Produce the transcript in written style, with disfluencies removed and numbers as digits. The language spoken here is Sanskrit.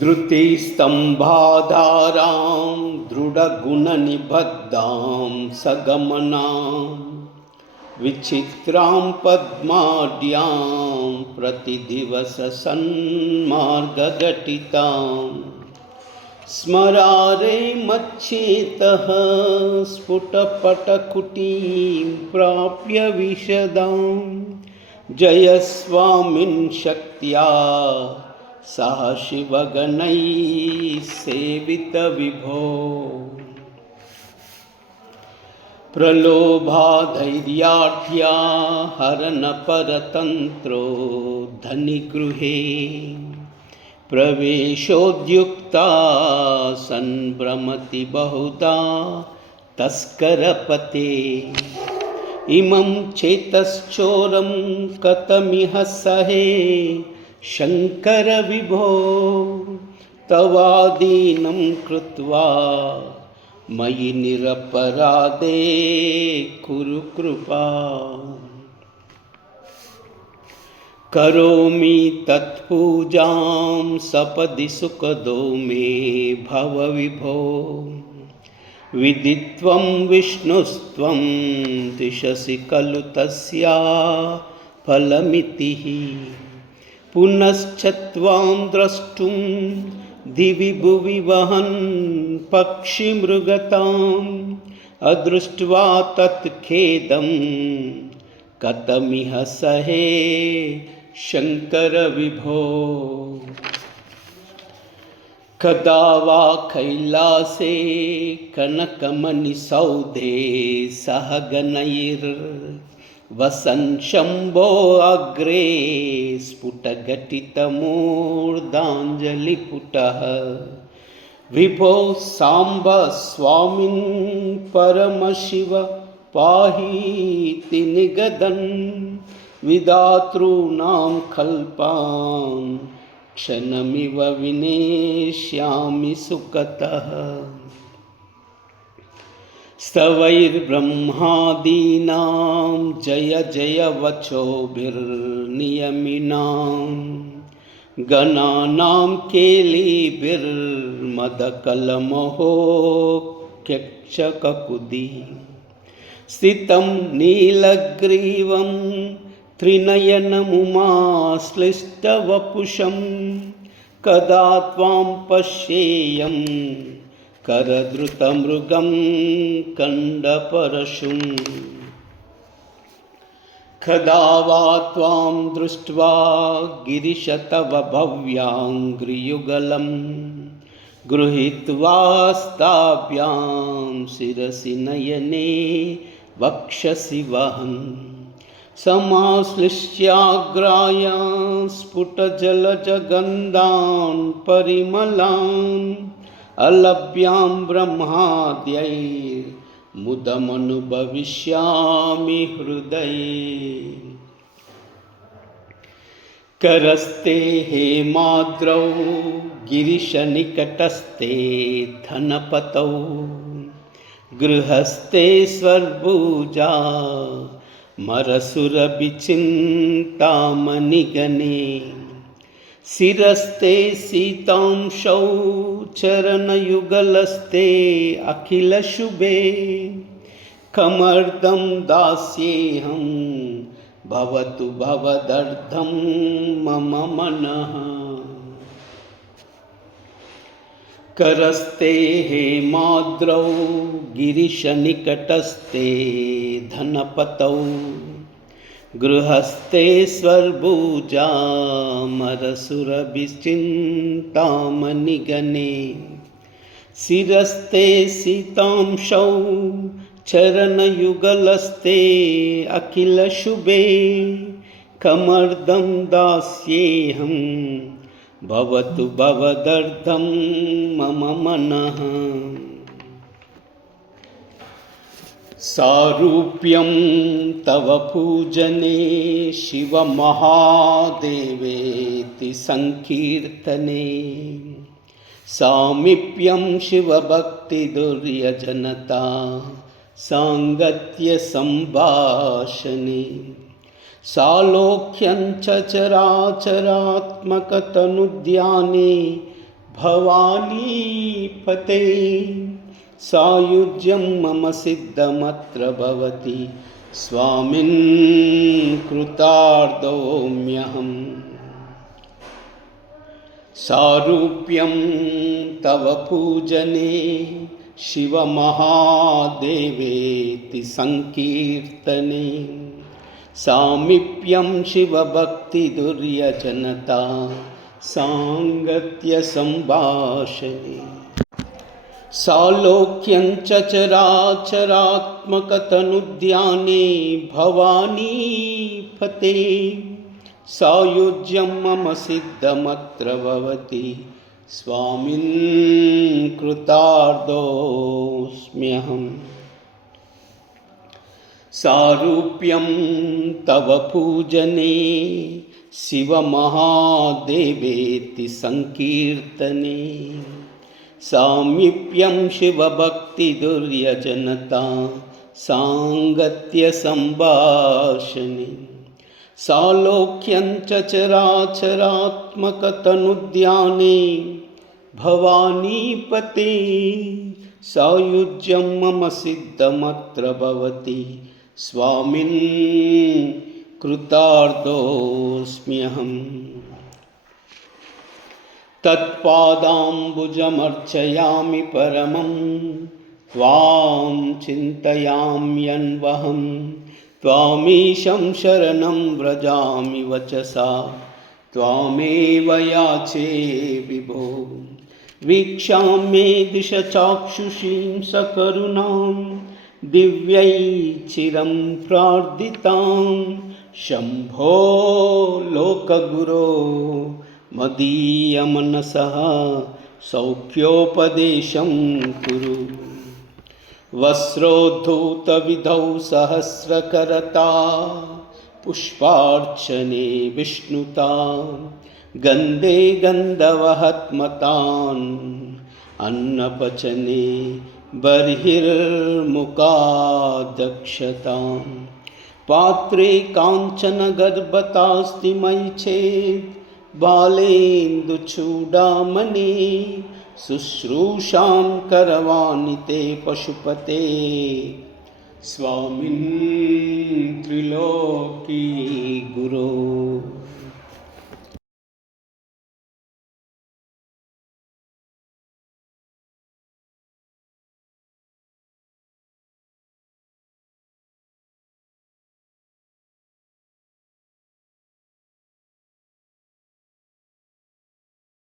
धृतिस्तंभाधारां दृढगुणनिबद्धां सगमनां विचित्रां पद्माढ्यां प्रतिदिवससन्मार्गघटितां स्मरारे मच्चेतः स्फुटपटकुटीं प्राप्य विशदां जयस्वामिन् शक्त्या सह शिवगणैः सेवित विभो। प्रलोभाधैर्याढ्या हरनपरतन्त्रो धनिगृहे प्रवेशोद्युक्ता संभ्रमति बहुधा तस्करपते। इमं चेतश्चोरं कथमिह सहे शंकर विभो तवादीनं कृत्वा मयि निरपराधे कुरु कृपा। करोमि तत्पूजां सपदि सुखदो मे भव विभो। विदित्वं विष्णुस्त्वं दिशसि खलु तस्या फलमितिः। पुनश्च त्वां द्रष्टुं दिवि भुवि वहन् पक्षिमृगताम् अदृष्ट्वा तत्खेदं कथमिह सहे शंकर विभो। कदा वा कैलासे कनकमणिसौधे सह गणैर्वसन् शम्भो अग्रे स्फुटघटितमूर्धाञ्जलिपुटः। विभो साम्ब स्वामिन् परमशिव पाहीति निगदन् विधातॄणां कल्पान् क्षणमिव विनेष्यामि सुखतः। स्तवैर्ब्रह्मादीनां जय जय वचोभिर्नियमिनां गणानां केलिभिर्मदकलमहोक्यक्षककुदी स्थितं नीलग्रीवं त्रिनयनमुमाश्लिष्टवपुषं कदा त्वां पश्येयं करधृतमृगं कण्डपरशुं। कदा वा त्वां दृष्ट्वा गिरिश तव भव्याङ्घ्रियुगलं गृहीत्वा स्ताभ्यां शिरसि नयने वक्षसि वहन् समाश्लिष्याग्राया स्फुटजलजगन्धान् परिमलान् अलभ्यां ब्रह्माद्यैर्मुदमनुभविष्यामि हृदये। करस्ते हेमाद्रौ गिरिशनिकटस्थे धनपतौ गृहस्थे स्वर्भुजा मरसुरभिचिन्तामणिगणे शिरस्ते सीतांशौ चरणयुगलस्ते अखिलशुभे। कमर्दं दास्येऽहं भवतु भवदर्धं मम मनः। करस्ते हेमाद्रौ गिरिशनिकटस्थे धनपतौ गृहस्थे स्वर्भुजा मरसुरभिचिन्तामणिगणे शिरस्ते सीतांशौ चरणयुगलस्ते अखिलशुभे। कमर्दं दास्येऽहं भवतु भवदर्धं मम मनः। सारूप्यं तव पूजने शिव महादेवेति संकीर्तने सामीप्यं शिवभक्तिदुर्यजनता सांगत्य संभाषणे सालोक्यं च चराचरात्मकतनुध्याने भवानीपते सायुज्यं मम सिद्धमत्र भवति स्वामिन् कृतार्थोऽम्यहम् सारूप्यं तव पूजने शिवमहादेवेति संकीर्तने सामीप्यं शिवभक्तिदुर्यजनता साङ्गत्यसम्भाषणे सालोक्यं च चराचरात्मकतनुद्याने भवानीपते सायुज्यं मम सिद्धमत्र भवति स्वामिन् कृतार्थोऽस्म्यहम् सारूप्यं तव पूजने शिवमहादेवेति संकीर्तने सामीप्यं शिवभक्तिदुर्यजनता साङ्गत्यसम्भाषणे सालोक्यं च चराचरात्मकतनुद्याने भवानीपते सायुज्यं मम सिद्धमत्र भवति स्वामिन् कृतार्थोऽस्म्यहम् तत्पादाम्बुजमर्चयामि परमं त्वां चिन्तयाम्यन्वहं त्वामीशं शरणं व्रजामि वचसा त्वामेव याचे विभो वीक्षां मे दिश चाक्षुषीं सकरुणां दिव्यै चिरं प्रार्थितां शम्भो लोकगुरो मदीयमनसः सौख्योपदेशं कुरु वस्त्रोद्धूतविधौ सहस्रकरता पुष्पार्चने विष्णुता गन्धे गन्धवहत्मतान् अन्नपचने बर्हिर्मुखादक्षतां पात्रे काञ्चनगर्भतास्ति मयि चेत् बालेन्दुचूडामणि शुश्रूषां करवाणि ते पशुपते स्वामिन् त्रिलोकी गुरो।